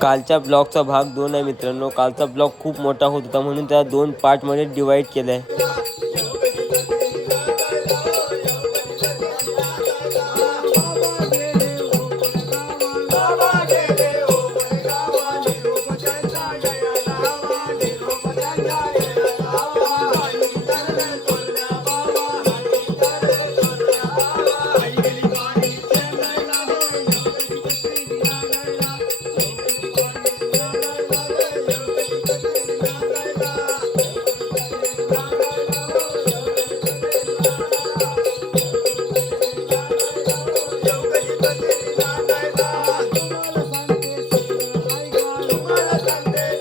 कालच्या ब्लॉगचा भाग दोन आहे मित्रांनो. कालचा ब्लॉग खूप मोठा होत होता म्हणून त्या दोन पार्टमध्ये डिवाईड केला आहे Sunday.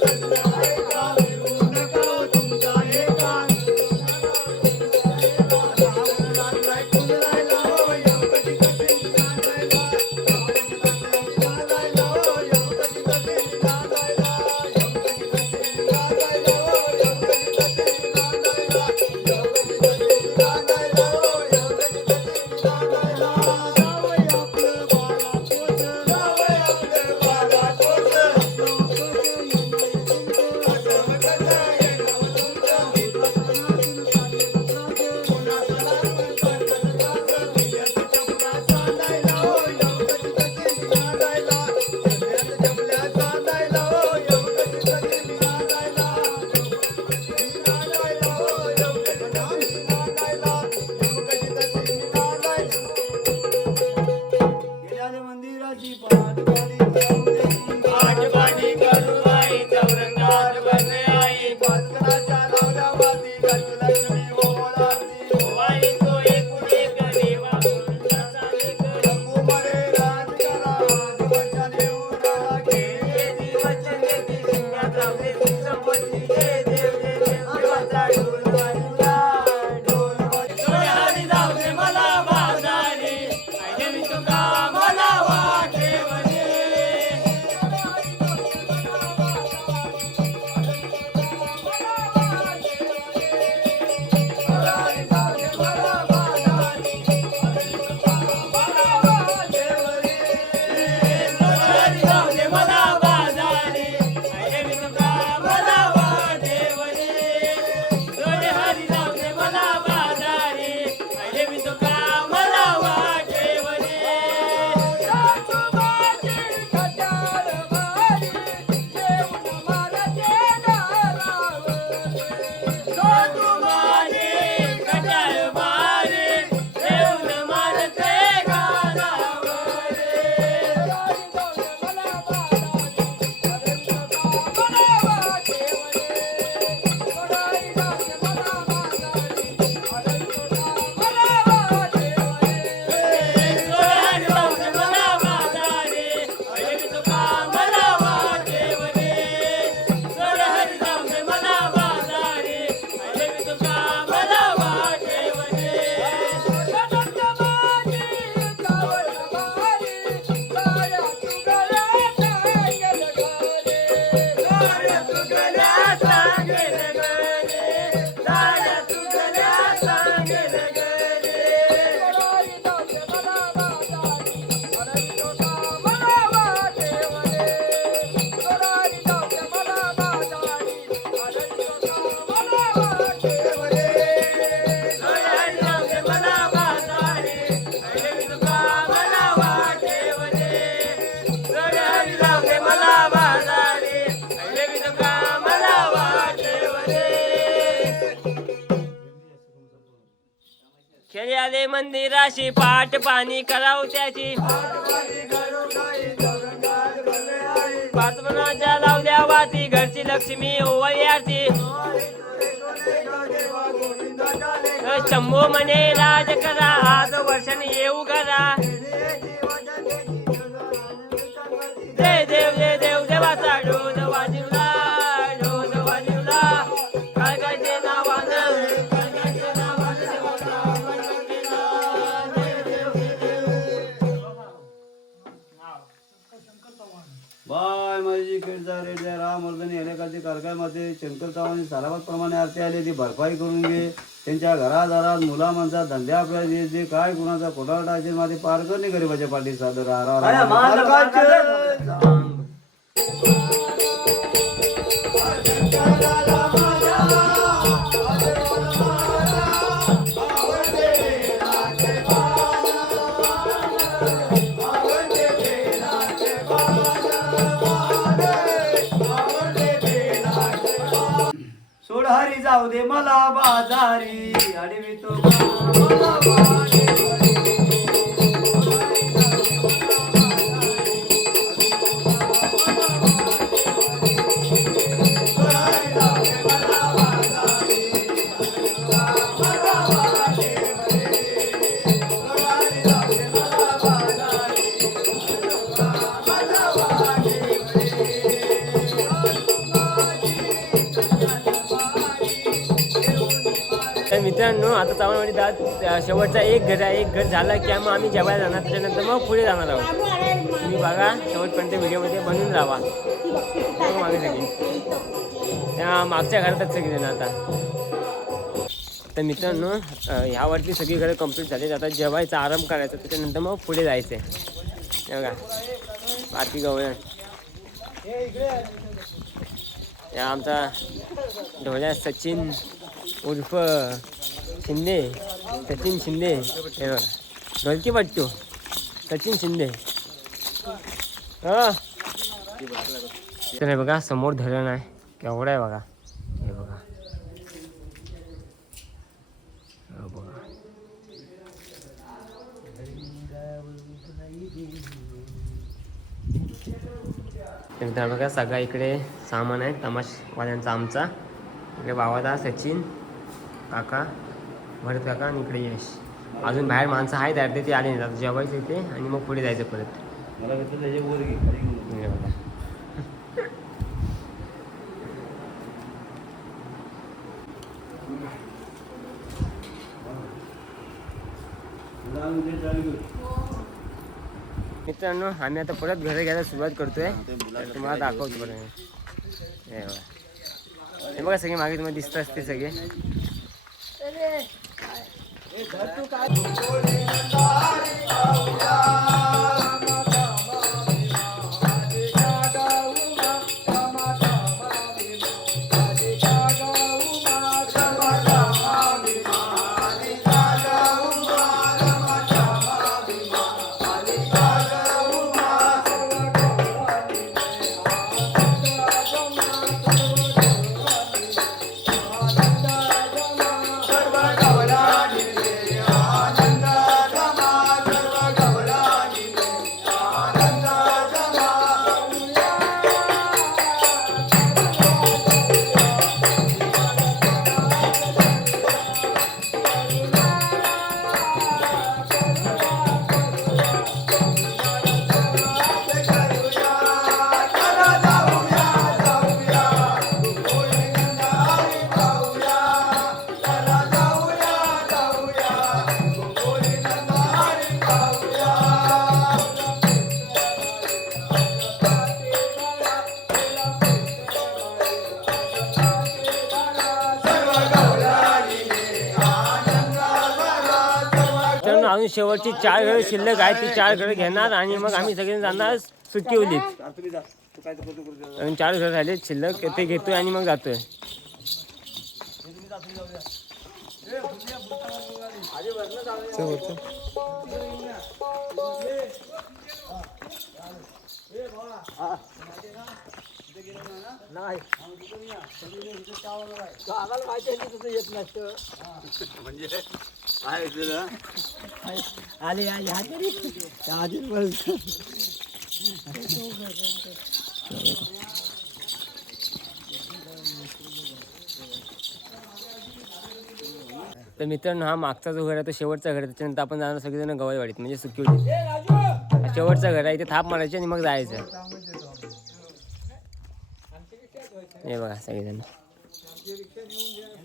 खेळे मंदिराशी पाठ पाणी कराव त्याची. पाचमनाच्या लावल्या वाती घरची लक्ष्मी ओवळी आरती. शंभू म्हणे राज करा आज वर्षान येऊ करा जय देव जय बाय माझी खेळचा रेड्या राम वर्धनी अनेकांचे कारखान्यामध्ये शंकर चव्हाण सारावत प्रमाणे आरती आली ती भरपाई करून घे. त्यांच्या घरादारात मुला माणसा धंद्या आपल्या जे जे काय कुणाचा कोटावटा असेल माझे पार करणे गरीबाच्या पाठी सादर अरे, जाऊ दे मला बाजारी. अडवी तो मला तर मित्रांनो आता चावणवाडी दात शेवटचा एक घर आहे एक घर झाला की मग आम्ही जेवायला जाणार त्याच्यानंतर मग पुढे जाणार आहोत. तुम्ही बघा शेवटपर्यंत व्हिडिओमध्ये बनून राहा. मागे सगळी त्या मागच्या घरातच सगळी जण आता. तर मित्रांनो ह्यावरती सगळी घरं कंप्लीट झाली. आता जेवायचा आराम करायचा त्याच्यानंतर मग पुढे जायचं आहे बघा बाकी गवळण. या आमचा ढोल्या सचिन. उर्फ शिंदे सचिन शिंदे हे बघा. ढोलकी पट्टू सचिन शिंदे. हां. तर हे बघा समोर धरण आहे. केवढं आहे बघा. हे बघा. बघा. तर बघा सगळा इकडे सामान आहे तमाशवाल्यांचा आमचा. इकडे बाबादा सचिन काका भरत काका आणि इकडे यश. अजून बाहेर माणसं आहेत अर्धे ते आले नाही आता जेवायचं इथे आणि मग पुढे जायचं परत. मित्रांनो आम्ही आता परत घरी घ्यायला सुरुवात करतोय. तुम्हाला दाखवतो बरं हे बघा. सगळे मागे तुम्हाला दिसत असते सगळे. मित्रांनो अजून शेवटची चार घरं शिल्लक आहे ती चार घरं घेणार आणि मग आम्ही सगळे जाणार सुट्टी आणि चार घर राहिले शिल्लक ते घेतोय आणि मग जातोय. म्हणजे काय तुला आले आले हा तरी आधी बोलतो तर मित्रांनो हा मागचा जो घर आहे तो शेवटचा घर आहे. त्याच्यानंतर आपण जाणार सगळेजण गवाईवाडीत म्हणजे सुकी होती हा शेवटचा घर आहे इथे थाप मारायची आणि मग जायचं. हे बघा सगळेजण.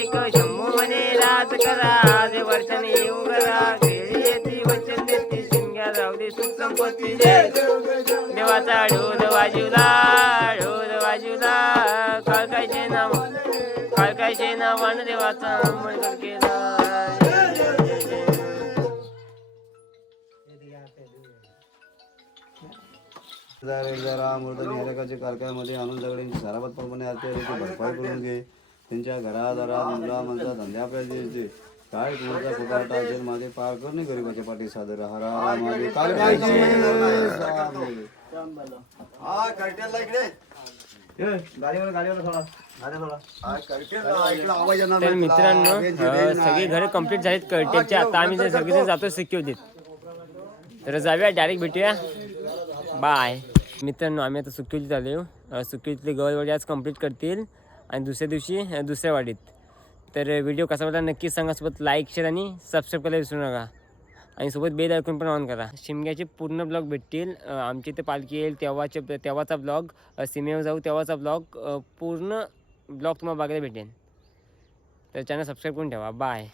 एक शंभू म्हणे राज करा जे वर्षाने येऊ करा येती वचन देती शिंग्या रावली सुख संपत्ती देवाचा ढोल वाजूला ढोल वाजूला काळकायचे नाव काळकायचे नावानं देवाचा मंगल केला. जरा मृत निहारकाचे कारखान्यामध्ये आणून दगडींची सराबत प्रमाणे आरती आली ती भरपाई करून घे. त्यांच्या घरादारात मुला माणसा धंद्या आपल्याला द्यायचे काय तुमचा फुकाटा असेल माझे पार कर नाही गरीबाच्या पाठी सादर. हरा माझे काय हा हा, तर नाही. मित्रांनो अं, सगळी. घरं कंप्लीट झालीत कळटेचे आता आम्ही जर सगळेजण जातो सिक्युरिटीत तर जाऊया डायरेक्ट भेटूया. बाय मित्रांनो आम्ही आता सुकिवलीत आलो. सुकिवलीतली गवळवाडी आज कंप्लीट करतील. आणि दुसऱ्या दिवशी दुसऱ्या वाडीत. तर व्हिडिओ कसा वाटला नक्कीच सांगा. सोबत लाईक शेअर आणि सबस्क्राईब करायला विसरू नका. आणि सोबत बेल ऐकून पण ऑन करा. शिमग्याचे पूर्ण ब्लॉग भेटतील. आमची इथे पालखी येईल. तेव्हाचे तेव्हाचा ब्लॉग सीमेवर जाऊ तेव्हाचा ब्लॉग पूर्ण ब्लॉग तुम्हाला बघायला भेटेल. तर चॅनल सबस्क्राईब करून ठेवा. बाय